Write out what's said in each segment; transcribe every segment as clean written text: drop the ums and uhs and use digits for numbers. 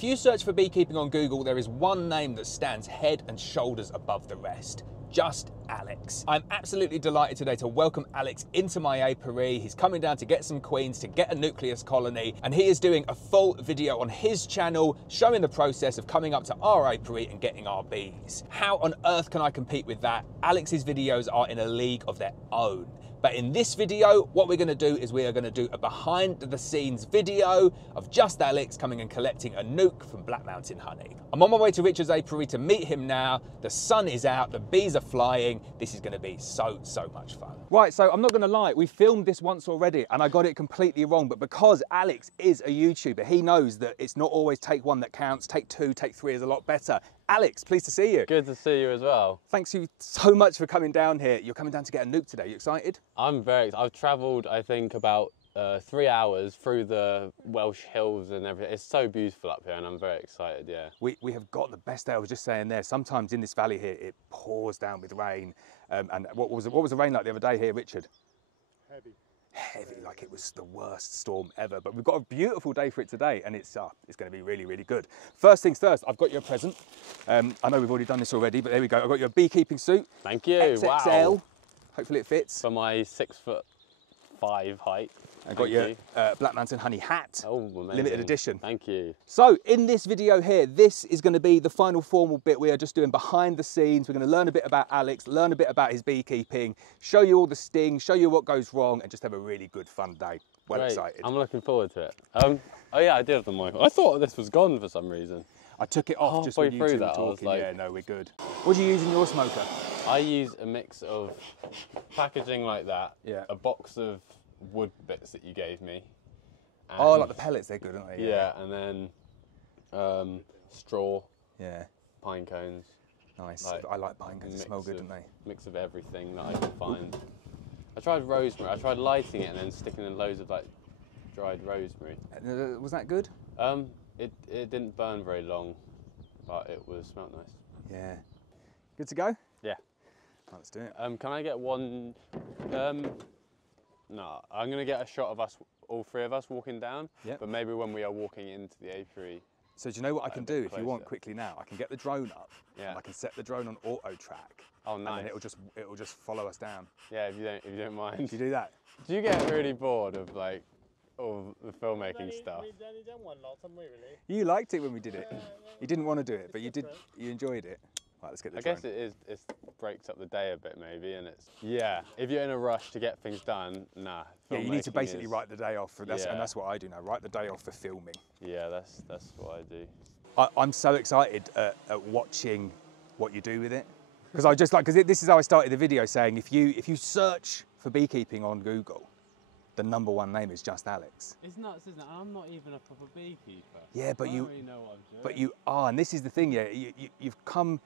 If you search for beekeeping on Google, there is one name that stands head and shoulders above the rest. Just Alex. I'm absolutely delighted today to welcome Alex into my apiary. He's coming down to get some queens, to get a nucleus colony, and he is doing a full video on his channel showing the process of coming up to our apiary and getting our bees. How on earth can I compete with that? Alex's videos are in a league of their own. But in this video, what we're going to do is we are going to do a behind the scenes video of just Alex coming and collecting a nuke from Black Mountain Honey. I'm on my way to Richard's apiary to meet him now. The sun is out, the bees are flying. This is going to be so much fun. Right, so I'm not going to lie, we filmed this once already and I got it completely wrong, but because Alex is a YouTuber, he knows that it's not always take one that counts, take two, take three is a lot better. Alex, pleased to see you. Good to see you as well. Thanks you so much for coming down here. You're coming down to get a nuke today. You excited? I'm very excited. I've travelled, I think, about 3 hours through the Welsh hills and everything. It's so beautiful up here and I'm very excited, yeah. We have got the best day. I was just saying there, sometimes in this valley here, it pours down with rain. And what was the rain like the other day here, Richard? Heavy, like it was the worst storm ever. But we've got a beautiful day for it today and it's going to be really good. First things first, I've got you a present. I know we've already done this already, but there we go. I've got you a beekeeping suit. Thank you, XXL. wow. Hopefully it fits. For my 6'5" height. I got you Black Mountain Honey hat. Oh, amazing. Limited edition. Thank you. So in this video here, this is going to be the final formal bit. We are just doing behind the scenes. We're going to learn a bit about Alex, learn a bit about his beekeeping, show you all the stings, show you what goes wrong, and just have a really good fun day. Well Great. excited. I'm looking forward to it. Oh yeah, I did have the mic. I thought this was gone for some reason. I took it off just when you two were talking. Like, yeah, no, we're good. What do you use in your smoker? I use a mix of packaging like that, Yeah. a box of wood bits that you gave me. Oh, like the pellets, they're good, aren't they? Yeah, and then straw, Yeah. pine cones. Nice. Like, I like pine cones, they smell good, don't they? Mix of everything that I can find. I tried rosemary. I tried lighting it and then sticking in loads of like dried rosemary. Was that good? It didn't burn very long, but it smelled nice. Yeah. Good to go? Yeah. Right, let's do it. Can I get one? No, I'm gonna get a shot of us, all three of us walking down. Yep. But maybe when we are walking into the apiary. So do you know what I can do if you want closer. quickly now? I can get the drone up. Yeah. And I can set the drone on auto track. Oh, nice. And then it'll just follow us down. Yeah, if you don't mind. Do you do that? Do you get really bored of like all the filmmaking stuff? You liked it when we did it. You didn't want to do it, but you did. You enjoyed it. Right, let's get the drone. I guess it breaks up the day a bit maybe, and yeah. If you're in a rush to get things done, nah. Yeah, you need to basically is, write the day off for that, Yeah. and that's what I do now. Write the day off for filming. Yeah, that's what I do. I'm so excited at watching what you do with it, because this is how I started the video, saying if you search for beekeeping on Google, the #1 name is Just Alex. It's nuts, isn't it? I'm not even a proper beekeeper. Yeah, but I you don't really know what I'm doing. but you are, and this is the thing. Yeah, you've come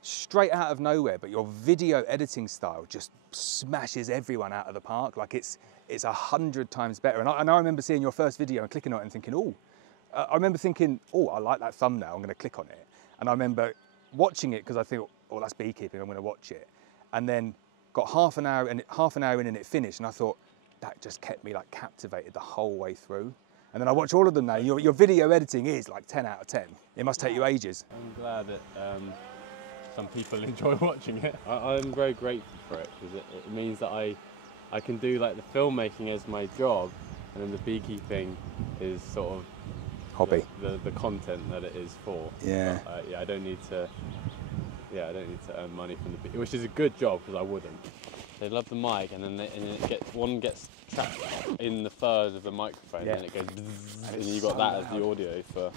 straight out of nowhere, but your video editing style just smashes everyone out of the park. Like it's 100 times better. And I remember seeing your first video and clicking on it and thinking, I remember thinking, I like that thumbnail, I'm going to click on it. And I remember watching it because I thought, that's beekeeping, I'm going to watch it. And then got half an hour in and it finished, and I thought, that just kept me like captivated the whole way through. And then I watch all of them now. Your video editing is like 10 out of 10. It must take you ages. I'm glad that some people enjoy watching it. I'm very grateful for it because it means that I can do like the filmmaking as my job, and then the beekeeping is sort of Hobby. The content that it is for. Yeah. But, I don't need to. Yeah, I don't need to earn money from the bee, which is a good job because I wouldn't. They love the mic, and then one gets trapped in the furs of the microphone, Yeah. and then it goes, bzzz, and you got that as the audio for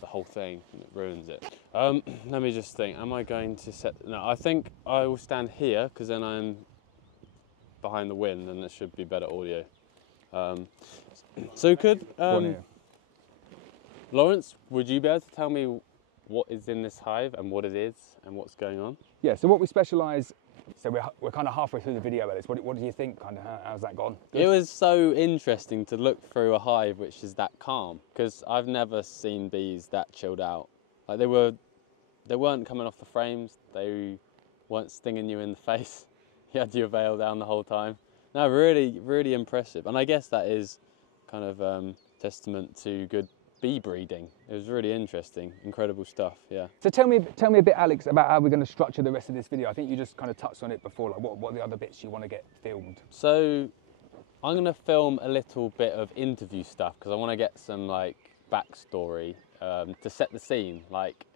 the whole thing, and it ruins it. Let me just think. Am I going to set? No, I think I will stand here because then I'm behind the wind, and it should be better audio. So could Lawrence, would you be able to tell me what is in this hive and what it is and what's going on? Yeah, so what we specialise, so we're kind of halfway through the video, Ellis. What do you think? Kind of how's that gone? Good? It was so interesting to look through a hive which is that calm, because I've never seen bees that chilled out. Like they weren't coming off the frames, they weren't stinging you in the face. You had your veil down the whole time. No, really, really impressive. And I guess that is kind of testament to good bee breeding. It was really interesting, incredible stuff, yeah. So tell me a bit, Alex, about how we're going to structure the rest of this video. I think you just kind of touched on it before, like what are the other bits you want to get filmed? So I'm going to film a little bit of interview stuff because I want to get some like backstory to set the scene. Like,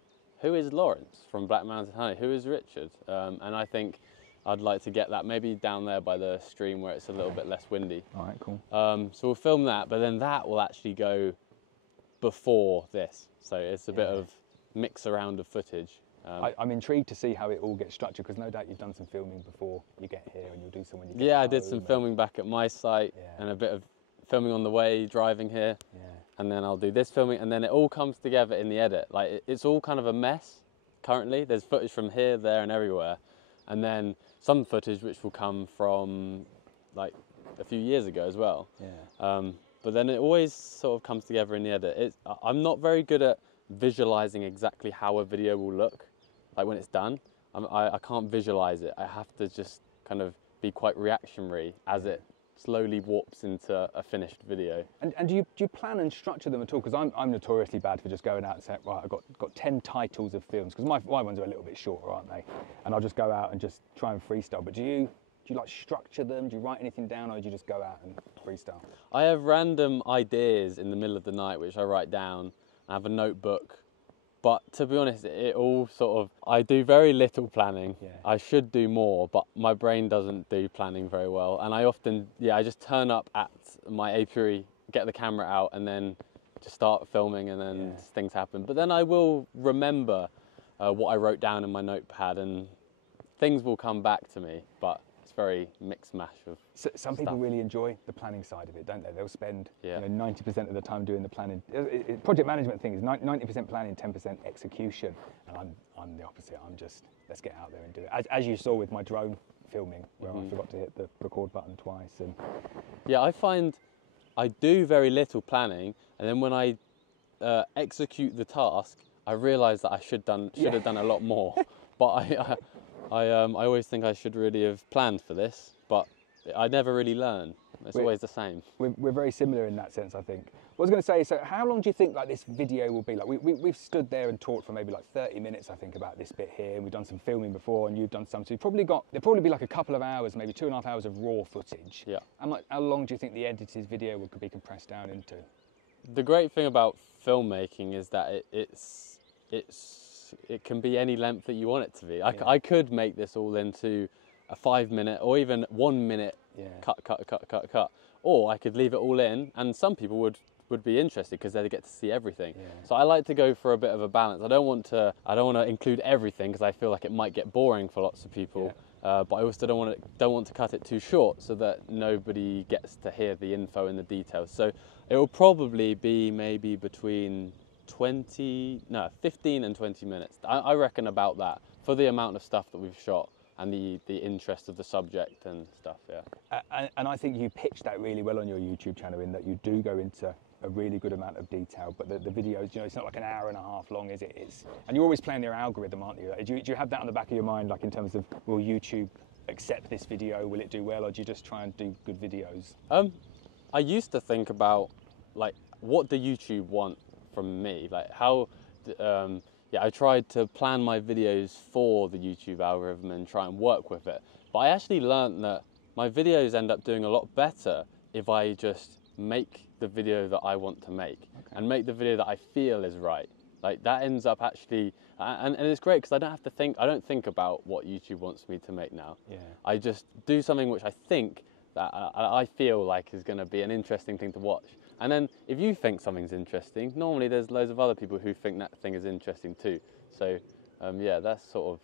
who is Lawrence from Black Mountain Honey? Who is Richard? And I think I'd like to get that maybe down there by the stream where it's a little bit less windy. All right, cool. So we'll film that, but then that will actually go before this. So it's a bit of mix around of footage. I'm intrigued to see how it all gets structured because no doubt you've done some filming before you get here and you'll do some when you get Yeah, home. I did some filming back at my site and a bit of filming on the way driving here. Yeah. And then I'll do this filming and then it all comes together in the edit. Like it's all kind of a mess currently. There's footage from here, there and everywhere. And then some footage which will come from like a few years ago as well. Yeah. But then it always sort of comes together in the edit. I'm not very good at visualizing exactly how a video will look, like when it's done. I can't visualize it. I have to just kind of be quite reactionary as it slowly warps into a finished video. And do you plan and structure them at all? Because I'm notoriously bad for just going out and saying, right, I've got 10 titles of films, because my ones are a little bit shorter, aren't they? And I'll just go out and just try and freestyle. But do you like structure them? Do you write anything down, or do you just go out and freestyle? I have random ideas in the middle of the night which I write down. I have a notebook. But to be honest, it all sort of, I do very little planning. Yeah. I should do more, but my brain doesn't do planning very well. And I often, I just turn up at my apiary, get the camera out and then just start filming and then things happen. But then I will remember what I wrote down in my notepad and things will come back to me, but it's very mixed mash of some people really enjoy the planning side of it, don't they? They'll spend 90% of the time doing the planning. Project management thing is 90% planning, 10% execution. And I'm the opposite. I'm just, let's get out there and do it. As you saw with my drone filming, where I forgot to hit the record button twice. And yeah, I find I do very little planning, and then when I execute the task, I realise that I should have done a lot more. But I always think I should really have planned for this, but I never really learn. It's always the same. We're very similar in that sense, I think. What I was going to say, so how long do you think like this video will be? Like we've stood there and talked for maybe like 30 minutes, I think, about this bit here. We've done some filming before, and you've done some. So there'll probably be like a couple of hours, maybe 2.5 hours of raw footage. Yeah. How long do you think the edited video could be compressed down into? The great thing about filmmaking is that it can be any length that you want it to be. I could make this all into a 5-minute or even 1 minute cut. Or I could leave it all in, and some people would be interested because they get to see everything. Yeah. So I like to go for a bit of a balance. I don't want to include everything because I feel like it might get boring for lots of people. Yeah. But I also don't want to cut it too short so that nobody gets to hear the info and the details. So it will probably be maybe between 15 and 20 minutes. I reckon about that for the amount of stuff that we've shot and the interest of the subject and stuff, And I think you pitched that really well on your YouTube channel, in that you do go into a really good amount of detail, but the videos, it's not like an hour and a half long, is it? And you're always playing their algorithm, aren't you? Do you have that on the back of your mind, like in terms of, will YouTube accept this video, will it do well, or do you just try and do good videos? I used to think about, like, what do YouTube want from me? Like, how... I tried to plan my videos for the YouTube algorithm and try and work with it. But I actually learned that my videos end up doing a lot better if I just make the video that I want to make and make the video that I feel is right. Like that ends up actually, and it's great because I don't think about what YouTube wants me to make now. Yeah. I just do something which I think that I feel like is going to be an interesting thing to watch. And then if you think something's interesting, normally there's loads of other people who think that thing is interesting too. So that's sort of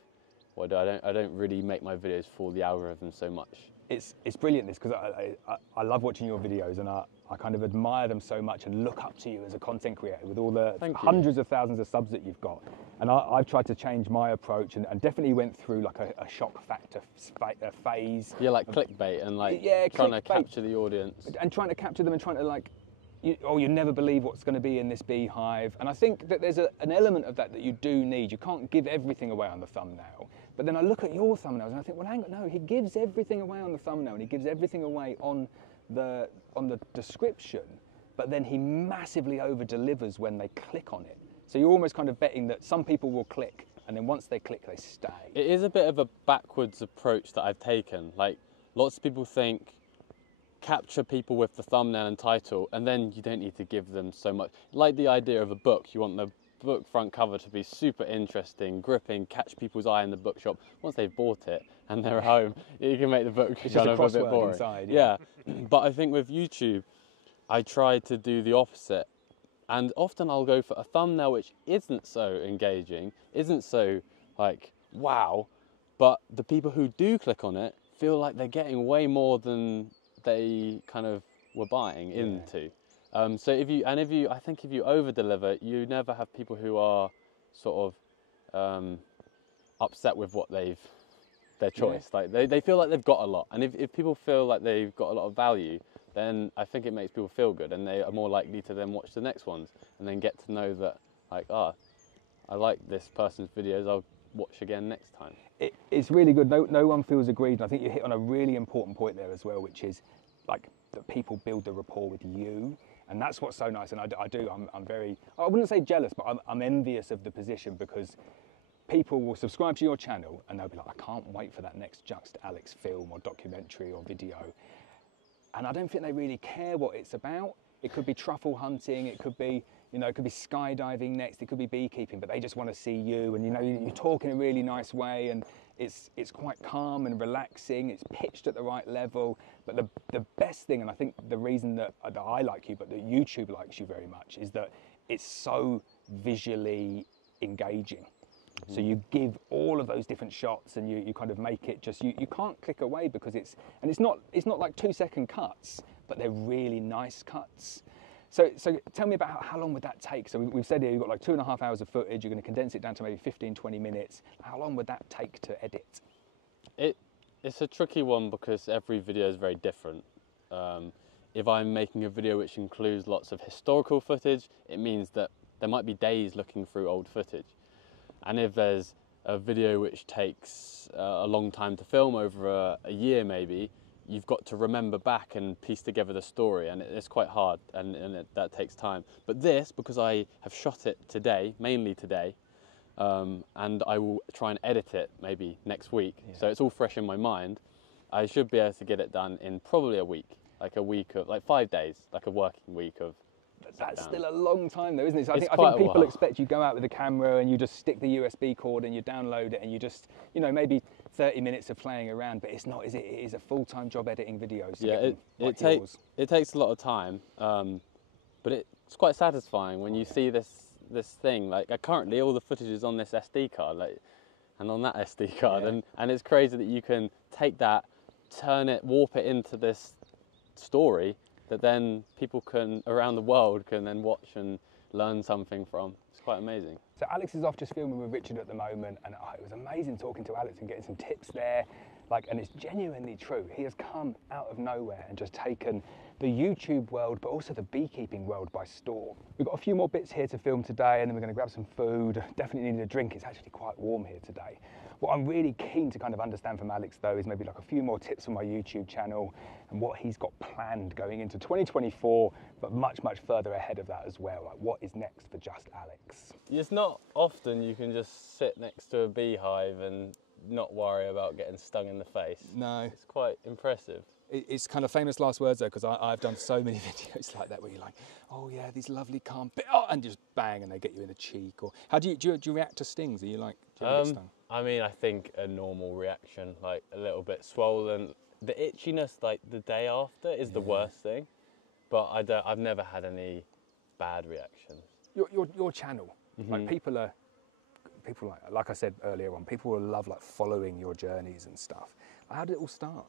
what I don't really make my videos for the algorithm so much. It's brilliant this, because I love watching your videos, and I kind of admire them so much and look up to you as a content creator with all the hundreds of thousands of subs that you've got. And I've tried to change my approach and definitely went through like a shock factor phase. Yeah, like clickbait and like trying to capture the audience. And trying to capture them and trying to like, you never believe what's going to be in this beehive. And I think that there's an element of that you do need. You can't give everything away on the thumbnail. But then I look at your thumbnails and I think, well, hang on, no, he gives everything away on the thumbnail and he gives everything away on the description. but then he massively over delivers when they click on it. So you're almost kind of betting that some people will click, and then once they click, they stay. It is a bit of a backwards approach that I've taken. Like, lots of people think capture people with the thumbnail and title, and then you don't need to give them so much. Like the idea of a book, you want the book front cover to be super interesting, gripping, catch people's eye in the bookshop. Once they've bought it and they're home, you can make the book It's kind just of a bit crossword boring. inside, Yeah. But I think with YouTube, I try to do the opposite. And often I'll go for a thumbnail which isn't so engaging, isn't so like, wow, but the people who do click on it feel like they're getting way more than they kind of were buying into. So I think if you over deliver, you never have people who are sort of upset with their choice. Like they feel like they've got a lot. And if people feel like they've got a lot of value, then I think it makes people feel good, and they are more likely to then watch the next ones and then get to know that, like, I like this person's videos, I'll watch again next time. It's really good. No one feels aggrieved. And I think you hit on a really important point there as well, which is like that people build the rapport with you. And that's what's so nice. And I'm very, I wouldn't say jealous, but I'm envious of the position, because people will subscribe to your channel and they'll be like, I can't wait for that next Just Alex film or documentary or video. And I don't think they really care what it's about. It could be truffle hunting, it could be, it could be skydiving next, it could be beekeeping, but they just want to see you, and you talk in a really nice way, and it's quite calm and relaxing, it's pitched at the right level. But the best thing, and I think the reason that I like you, but that YouTube likes you very much, is that it's so visually engaging. So you give all of those different shots, and you kind of make it just, you can't click away, because it's not like 2-second cuts, but they're really nice cuts. So tell me about how long would that take? So we've said here you've got like 2.5 hours of footage, you're going to condense it down to maybe 15-20 minutes. How long would that take to edit? It's a tricky one, because every video is very different. If I'm making a video which includes lots of historical footage, it means that there might be days looking through old footage. And if there's a video which takes a long time to film, over a year maybe, you've got to remember back and piece together the story, and it's quite hard, and that takes time. But this, because I have shot it today, mainly today, and I will try and edit it maybe next week, so it's all fresh in my mind, I should be able to get it done in probably a week, like 5 days, like a working week of. That's still a long time though, isn't it? So I think people while. expect you go out with a camera and you just stick the USB cord and you download it, and you just, maybe 30 minutes of playing around, but it's not, is it? It is a full-time job editing videos. It takes a lot of time, but it's quite satisfying when you see this thing. Like, currently all the footage is on this SD card, and on that SD card, and it's crazy that you can take that, warp it into this story that then people around the world can then watch and learn something from. It's quite amazing. So Alex is off just filming with Richard at the moment, and it was amazing talking to Alex and getting some tips there. And it's genuinely true. He has come out of nowhere and just taken the YouTube world, but also the beekeeping world by storm. We've got a few more bits here to film today, and then we're going to grab some food. Definitely need a drink. It's actually quite warm here today. What I'm really keen to kind of understand from Alex though is maybe like a few more tips for my YouTube channel, and what he's got planned going into 2024, but much further ahead of that as well. Like, what is next for Just Alex? It's not often you can just sit next to a beehive and not worry about getting stung in the face. No. It's quite impressive. It's kind of famous last words though, because I've done so many videos like that where you're like, oh yeah, these lovely calm, and just bang, and they get you in the cheek. Or how do you react to stings? Are you like, do you ever get stung? I mean, I think a normal reaction, like a little bit swollen. The itchiness, like the day after, is the worst thing. But I've never had any bad reactions. Your channel, like people like I said earlier on, people will love like following your journeys and stuff. How did it all start?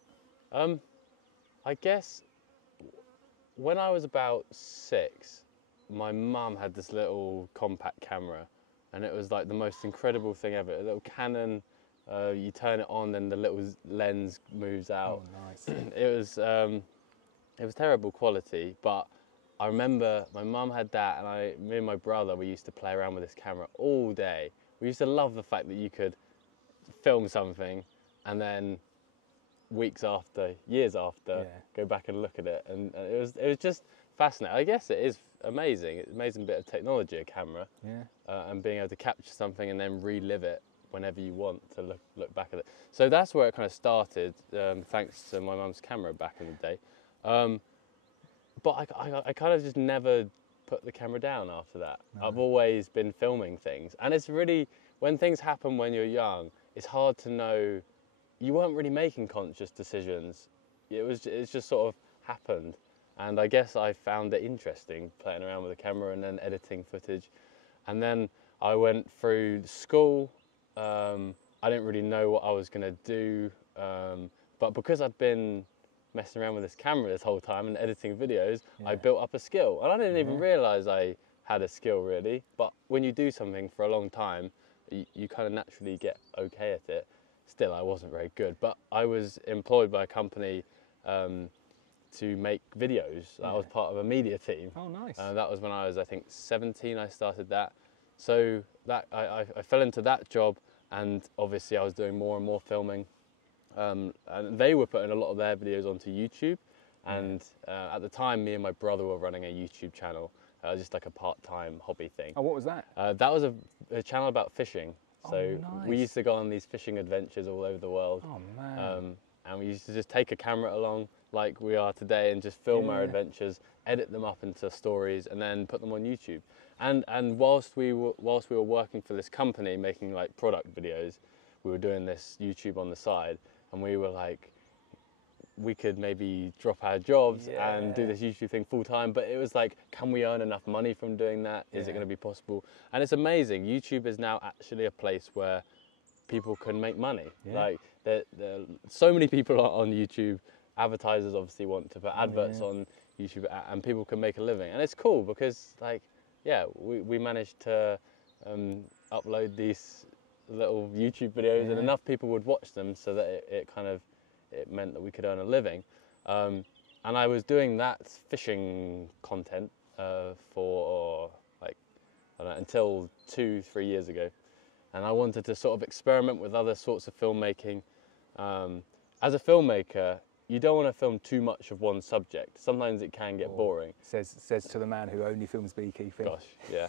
I guess when I was about 6, my mum had this little compact camera, and it was like the most incredible thing ever. A little Canon, you turn it on and the little lens moves out. Oh, nice. It was terrible quality, but I remember my mum had that, and me and my brother, we used to play around with this camera all day. We used to love the fact that you could film something and then weeks after, years after, go back and look at it, and it was just fascinating. I guess it is amazing. It's an amazing bit of technology, a camera, and being able to capture something and then relive it whenever you want to look back at it. So that's where it kind of started, thanks to my mum's camera back in the day. But I kind of just never put the camera down after that. No. I've always been filming things, and it's really, when things happen when you're young, it's hard to know. You weren't really making conscious decisions. It's just sort of happened, and I guess I found it interesting playing around with the camera and then editing footage. And then I went through school. I didn't really know what I was going to do, but because I'd been messing around with this camera this whole time and editing videos, I built up a skill, and I didn't even realise I had a skill really. But when you do something for a long time, you kind of naturally get okay at it. Still, I wasn't very good, but I was employed by a company to make videos. I was part of a media team. Oh, nice. That was when I was, I think, 17. I started that. So that I fell into that job, and obviously I was doing more and more filming. And they were putting a lot of their videos onto YouTube, and at the time, me and my brother were running a YouTube channel, just like a part-time hobby thing. Oh, what was that? That was a channel about fishing. So nice. we used to go on these fishing adventures all over the world. Oh, man. And we used to just take a camera along like we are today and just film our adventures, edit them up into stories, and then put them on YouTube. And whilst we were working for this company making like product videos, we were doing this YouTube on the side, and we were like, we could maybe drop our jobs and do this YouTube thing full time, but it was like, can we earn enough money from doing that? Is it going to be possible? And it's amazing. YouTube is now actually a place where people can make money. Like there so many people on YouTube. Advertisers obviously want to put adverts on YouTube, and people can make a living. And it's cool because like, we managed to upload these little YouTube videos and enough people would watch them so that it meant that we could earn a living. And I was doing that fishing content for like, I don't know, until 2-3 years ago. And I wanted to sort of experiment with other sorts of filmmaking. As a filmmaker, you don't want to film too much of one subject. Sometimes it can get boring. Says to the man who only films beekeeping. Gosh, yeah.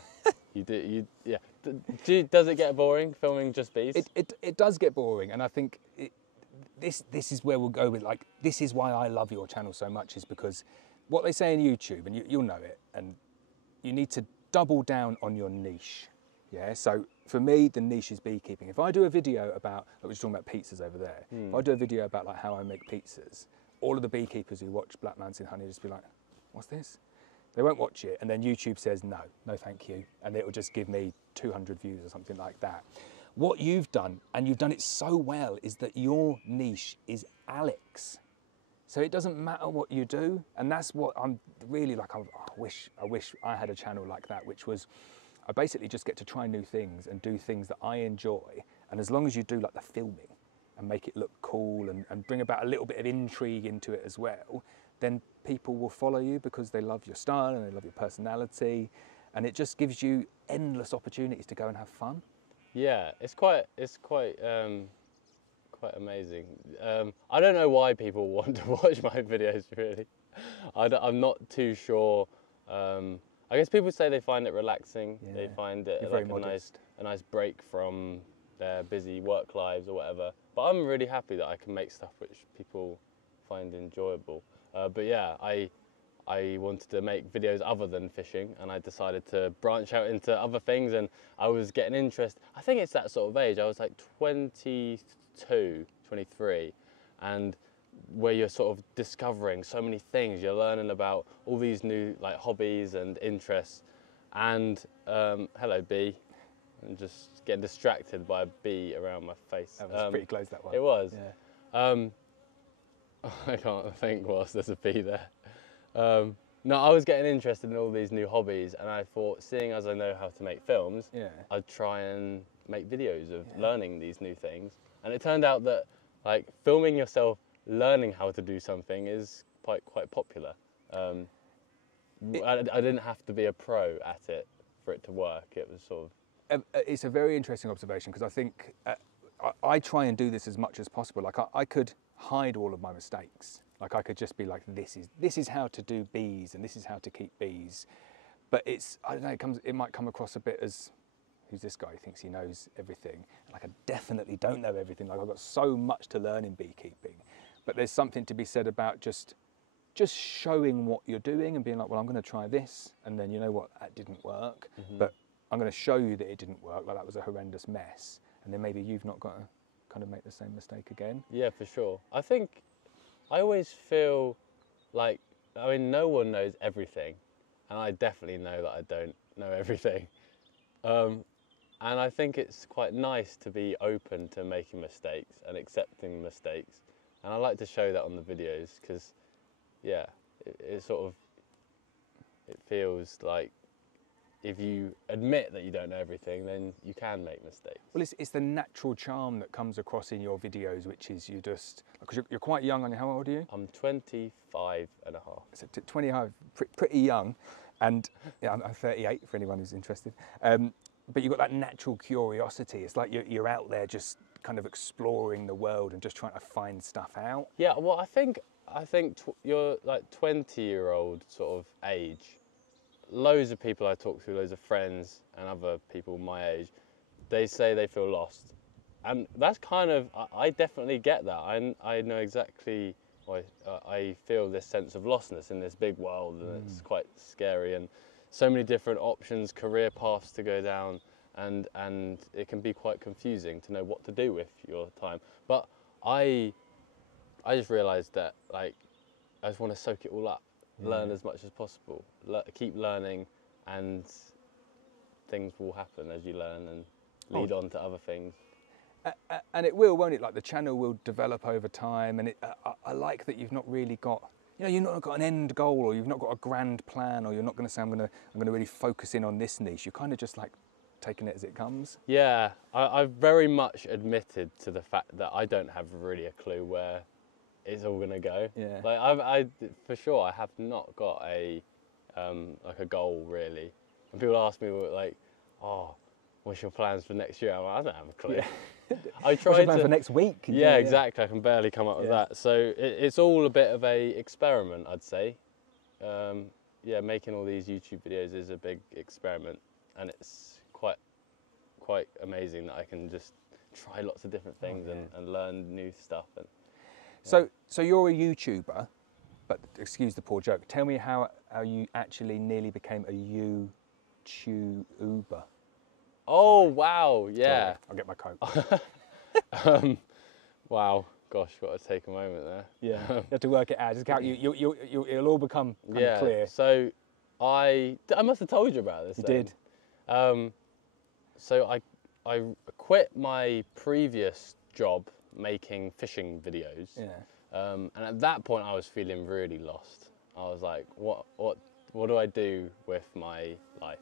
Does it get boring filming just bees? It does get boring, and I think this is where we'll go with, like, this is why I love your channel so much, is because what they say in YouTube, and you'll know it, and you need to double down on your niche. Yeah, so for me, the niche is beekeeping. If I do a video about, like we were talking about pizzas over there, if I do a video about like how I make pizzas, all of the beekeepers who watch Black Mountain Honey just be like, what's this? They won't watch it, and then YouTube says, no thank you, and it will just give me 200 views or something like that. What you've done, and you've done it so well, is that your niche is Alex. So it doesn't matter what you do, and that's what I'm really like, I wish I had a channel like that, which was, I basically just get to try new things and do things that I enjoy. And as long as you do like the filming and make it look cool and bring about a little bit of intrigue into it as well, then people will follow you because they love your style and they love your personality. And it just gives you endless opportunities to go and have fun. Yeah, it's quite amazing. I don't know why people want to watch my videos really. I'm not too sure. I guess people say they find it relaxing. Yeah. They find it like a nice break from their busy work lives or whatever. But I'm really happy that I can make stuff which people find enjoyable. But yeah, I wanted to make videos other than fishing, and I decided to branch out into other things, and I was getting interest. I think it's that sort of age. I was like 22, 23, and where you're sort of discovering so many things, you're learning about all these new like hobbies and interests. And hello bee, and just getting distracted by a bee around my face. That was pretty close, that one. It was. Yeah. I can't think whilst there's a bee there. No, I was getting interested in all these new hobbies, and I thought, seeing as I know how to make films, I'd try and make videos of learning these new things. And it turned out that like filming yourself learning how to do something is quite popular. I didn't have to be a pro at it for it to work. It was sort of... It's a very interesting observation, because I think I try and do this as much as possible. Like I could hide all of my mistakes. Like I could just be like, this is how to do bees and this is how to keep bees. But it's, I don't know, it might come across a bit as, who's this guy who thinks he knows everything? Like I definitely don't know everything. Like I've got so much to learn in beekeeping. But there's something to be said about just showing what you're doing and being like, well, I'm going to try this. And then you know what, that didn't work. But I'm going to show you that it didn't work. Like that was a horrendous mess. And then maybe you've not got to kind of make the same mistake again. Yeah, for sure. I think I always feel like, I mean, no one knows everything. And I definitely know that I don't know everything. And I think it's quite nice to be open to making mistakes and accepting mistakes. And I like to show that on the videos because, yeah, it feels like if you admit that you don't know everything, then you can make mistakes. Well, it's the natural charm that comes across in your videos, which is you just, because you're quite young, and how old are you? I'm 25 and a half. So 25, pretty young, and yeah, I'm 38 for anyone who's interested. But you've got that natural curiosity. It's like you're out there just kind of exploring the world and just trying to find stuff out. Yeah, well, I think you're like 20-year-old sort of age. Loads of people I talk to, loads of friends and other people my age, they say they feel lost. And that's kind of, I definitely get that. I know exactly why I feel this sense of lostness in this big world, and it's quite scary, and so many different options, career paths to go down, and it can be quite confusing to know what to do with your time. But I just realised that, like, I just want to soak it all up. Learn as much as possible, keep learning, and things will happen as you learn and lead on to other things. And it will, won't it? Like the channel will develop over time, and I like that you've not really got, you've not got an end goal, or you've not got a grand plan, or you're not going to say I'm going to really focus in on this niche. You're kind of just like taking it as it comes. Yeah, I've very much admitted to the fact that I don't have really a clue where it's all gonna go. Yeah. Like I for sure I have not got a like a goal really. And people ask me like, oh, what's your plans for next year? I'm like, I don't have a clue. Yeah. I What's your plan for next week? Yeah, exactly. I can barely come up with that. So it's all a bit of a experiment, I'd say. Yeah, making all these YouTube videos is a big experiment, and it's quite amazing that I can just try lots of different things and learn new stuff. And So you're a YouTuber, but excuse the poor joke. Tell me how you actually nearly became a YouTuber. Oh wow, yeah. Sorry, I'll get my Coke. Wow, gosh, got to take a moment there. Yeah, you have to work it out. Just count. It'll all become kind of clear. So I must have told you about this. You then. did. So I quit my previous job making fishing videos. Yeah. And at that point I was feeling really lost. I was like, what do I do with my life?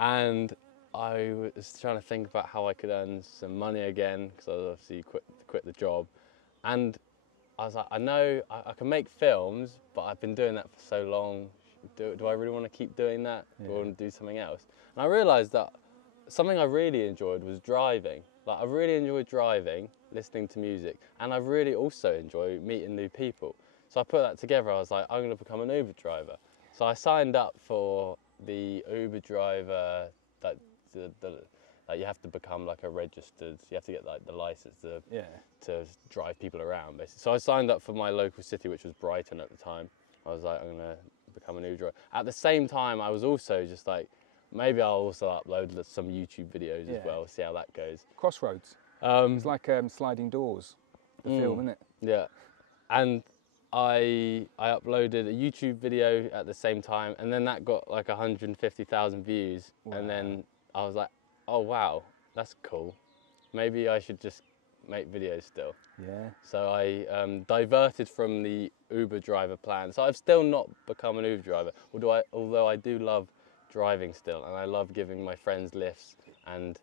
And I was trying to think about how I could earn some money again, because I obviously quit the job. And I was like, I know I can make films, but I've been doing that for so long. Do I really want to keep doing that? Do I want to do something else? And I realised that something I really enjoyed was driving. Like, I really enjoy driving, listening to music, and I really also enjoy meeting new people. So I put that together. I was like, I'm going to become an Uber driver. So I signed up for the Uber driver that you have to become like a registered. You have to get like the license to drive people around, basically. So I signed up for my local city, which was Brighton at the time. I was like, I'm going to become an Uber driver. At the same time, I was also just like, maybe I'll also upload some YouTube videos as well, see how that goes. Crossroads. It's like Sliding Doors, the film, isn't it? Yeah. And I uploaded a YouTube video at the same time, and then that got like 150,000 views. Wow. And then I was like, oh wow, that's cool. Maybe I should just make videos still. Yeah. So I diverted from the Uber driver plan. So I've still not become an Uber driver, although I do love driving still, and I love giving my friends lifts, and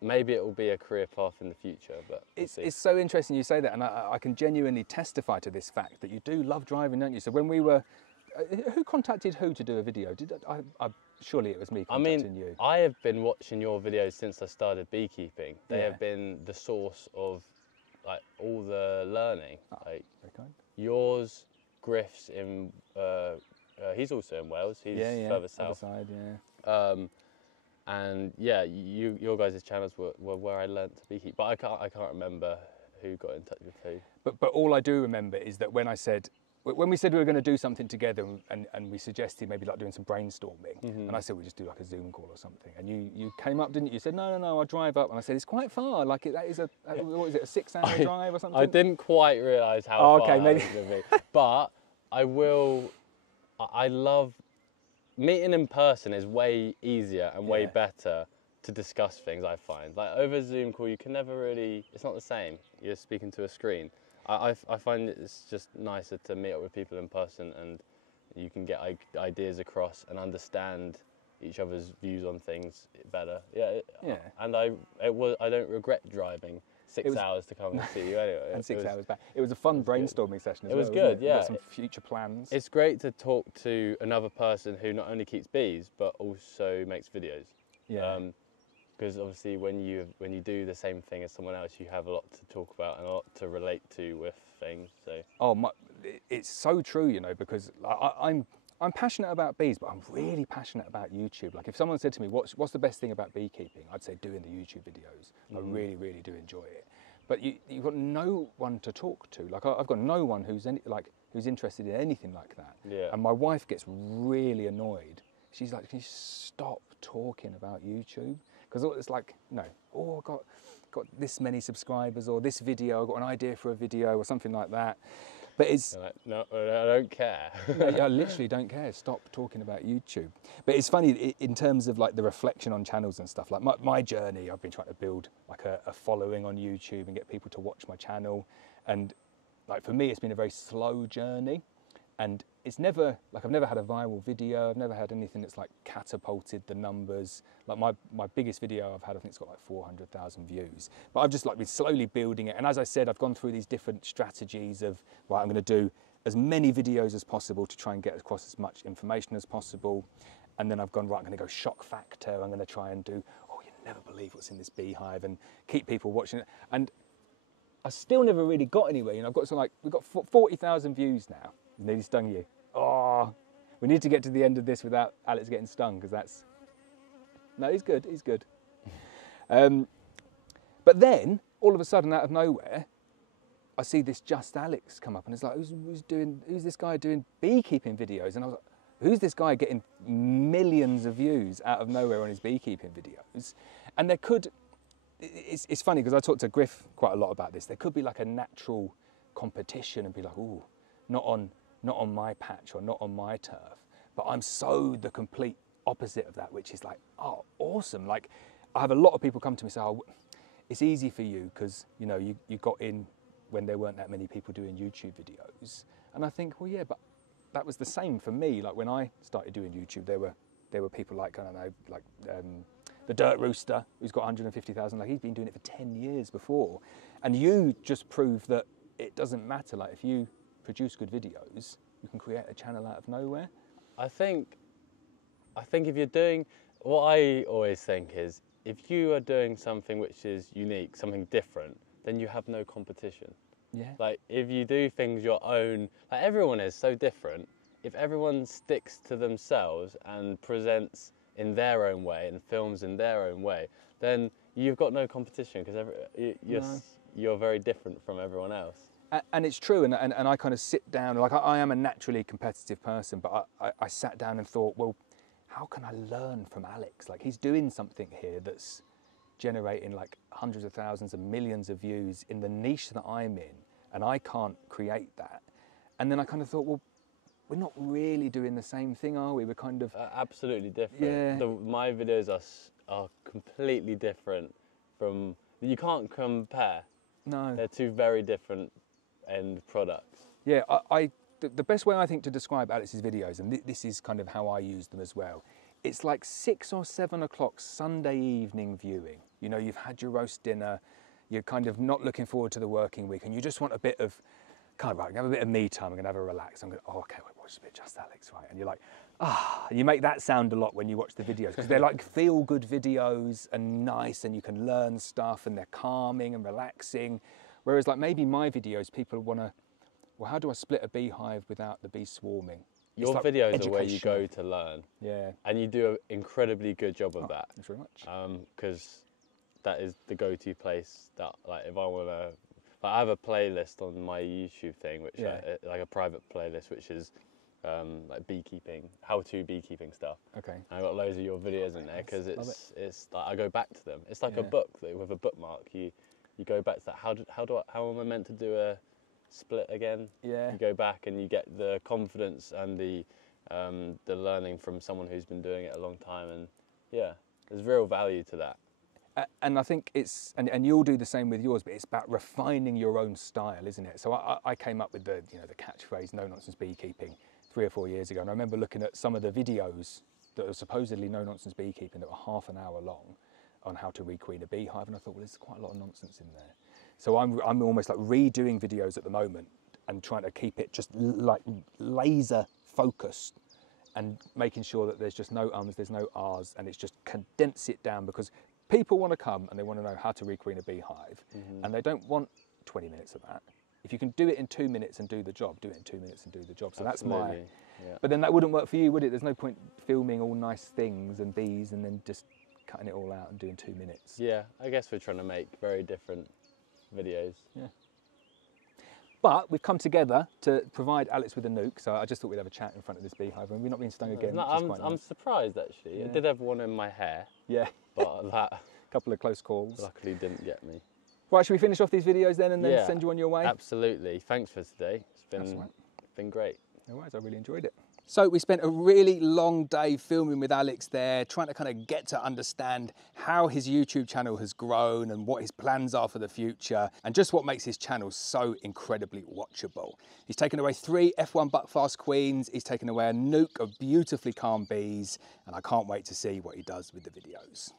maybe it will be a career path in the future, but it's so interesting you say that, and I can genuinely testify to this fact that you do love driving, don't you? So when we were, who contacted who to do a video? Surely it was me contacting you. I have been watching your videos since I started beekeeping. They have been the source of like all the learning. Like Very kind. yours, Griff's in. He's also in Wales. He's further south. Other side, yeah. And yeah, your guys' channels were where I learnt to beekeep, but I can't remember who got in touch with who. But all I do remember is that when we said we were going to do something together, and we suggested maybe like doing some brainstorming, and I said we just do like a Zoom call or something, and you came up, didn't you? You said no, I'll drive up, and I said it's quite far, like that is what is it, a 6-hour drive or something? I didn't quite realise how far maybe. that was going to be, but I love meeting in person is way easier and way better to discuss things, I find. Like over Zoom call, you can never really, it's not the same. You're speaking to a screen. I find it's just nicer to meet up with people in person, and you can get ideas across and understand each other's views on things better. Yeah. And I don't regret driving 6 hours to come and see you anyway. And 6 hours back. It was a fun brainstorming session as well. It was good, yeah. Got some future plans. It's great to talk to another person who not only keeps bees but also makes videos. Yeah. Because obviously when you do the same thing as someone else, you have a lot to talk about and a lot to relate to with things. So. It's so true, you know, because I'm passionate about bees, but I'm really passionate about YouTube. Like if someone said to me, what's the best thing about beekeeping? I'd say doing the YouTube videos. I really, really do enjoy it. But you've got no one to talk to. Like I've got no one who's interested in anything like that. Yeah. And my wife gets really annoyed. She's like, can you stop talking about YouTube? Because it's like, I've got this many subscribers, or this video, I've got an idea for a video or something like that. But it's... Like, no, I don't care. I literally don't care. Stop talking about YouTube. But it's funny, in terms of like the reflection on channels and stuff, like my journey, I've been trying to build like a following on YouTube and get people to watch my channel. And like for me, it's been a very slow journey. And it's never, like I've never had a viral video, I've never had anything that's like catapulted the numbers. Like my biggest video I've had, I think it's got like 400,000 views. But I've just like been slowly building it. And as I said, I've gone through these different strategies of, right, I'm gonna do as many videos as possible to try and get across as much information as possible. And then I've gone, right, I'm gonna go shock factor, I'm gonna try and do, oh, you never believe what's in this beehive, and keep people watching it. And I still never really got anywhere. You know, we've got 40,000 views now. Nearly stung you. Oh, we need to get to the end of this without Alex getting stung, because that's... No, he's good, he's good. But then, all of a sudden, out of nowhere, I see this Just Alex come up, and it's like, who's this guy doing beekeeping videos? And I was like, who's this guy getting millions of views out of nowhere on his beekeeping videos? And there could... It's funny, because I talked to Griff quite a lot about this. There could be like a natural competition and be like, ooh, not on my patch or not on my turf, but I'm so the complete opposite of that, which is like, oh, awesome. Like I have a lot of people come to me and say, oh, it's easy for you because, you know, you got in when there weren't that many people doing YouTube videos. And I think, well, yeah, but that was the same for me. Like when I started doing YouTube, there were people like, I don't know, like the Dirt Rooster, who's got 150,000, like he's been doing it for 10 years before. And you just prove that it doesn't matter. Like if you produce good videos, you can create a channel out of nowhere. I think if you're doing, what I always think is, if you are doing something which is unique, something different, then you have no competition. Yeah. Like if you do things your own, like everyone is so different. If everyone sticks to themselves and presents in their own way and films in their own way, then you've got no competition, because you're very different from everyone else. And it's true, and I kind of sit down, like I am a naturally competitive person, but I sat down and thought, well, how can I learn from Alex? Like he's doing something here that's generating like hundreds of thousands and millions of views in the niche that I'm in, and I can't create that. And then I kind of thought, well, we're not really doing the same thing, are we? We're kind of... absolutely different. Yeah. My videos are completely different from... You can't compare. No. They're two very different end products. Yeah, the best way I think to describe Alex's videos, and this is kind of how I use them as well, it's like 6 or 7 o'clock Sunday evening viewing. You know, you've had your roast dinner, you're kind of not looking forward to the working week, and you just want a bit of, kind of, right, have a bit of me time, I'm gonna have a relax, I'm gonna, oh, okay, wait, watch a bit Just Alex, right? And you're like, and you make that sound a lot when you watch the videos, because they're like feel-good videos and nice, and you can learn stuff, and they're calming and relaxing. Whereas like maybe my videos, people want to, well, how do I split a beehive without the bees swarming? It's Your like videos are where you educational. go to learn. Yeah. And you do an incredibly good job of that. Thanks very much. Because that is the go-to place that, like, if I want to, like, I have a playlist on my YouTube thing, which like a private playlist, which is like beekeeping, how-to beekeeping stuff. Okay. And I've got loads of your videos in there because Love it's like I go back to them. It's like a book that, with a bookmark. You go back to that. How am I meant to do a split again? Yeah. You go back and you get the confidence and the learning from someone who's been doing it a long time, and yeah, there's real value to that. And I think it's, and you'll do the same with yours, but it's about refining your own style, isn't it? So I came up with the catchphrase "no nonsense beekeeping" 3 or 4 years ago, and I remember looking at some of the videos that were supposedly no nonsense beekeeping that were half an hour long on how to requeen a beehive, and I thought, well, there's quite a lot of nonsense in there. So I'm almost like redoing videos at the moment and trying to keep it just like laser focused and making sure that there's just no ums, there's no ahs, and it's just condense it down, because people want to come and they want to know how to requeen a beehive, and they don't want 20 minutes of that. If you can do it in 2 minutes and do the job, do it in 2 minutes and do the job. So Absolutely. that's my. Yeah. But then that wouldn't work for you, would it? There's no point filming all nice things and bees and then just cutting it all out and doing 2 minutes. Yeah, I guess we're trying to make very different videos. Yeah. But we've come together to provide Alex with a nuke, so I just thought we'd have a chat in front of this beehive, and we've not been stung again. No, which is quite I'm nice. surprised actually. Yeah. I did have one in my hair, Yeah, but that couple of close calls. luckily didn't get me. Right, should we finish off these videos then and then Yeah, send you on your way? Absolutely. Thanks for today. It's That's all right. been great. No worries, I really enjoyed it. So we spent a really long day filming with Alex there, trying to kind of get to understand how his YouTube channel has grown and what his plans are for the future, and just what makes his channel so incredibly watchable. He's taken away 3 F1 Buckfast queens, he's taken away a nuke of beautifully calm bees, and I can't wait to see what he does with the videos.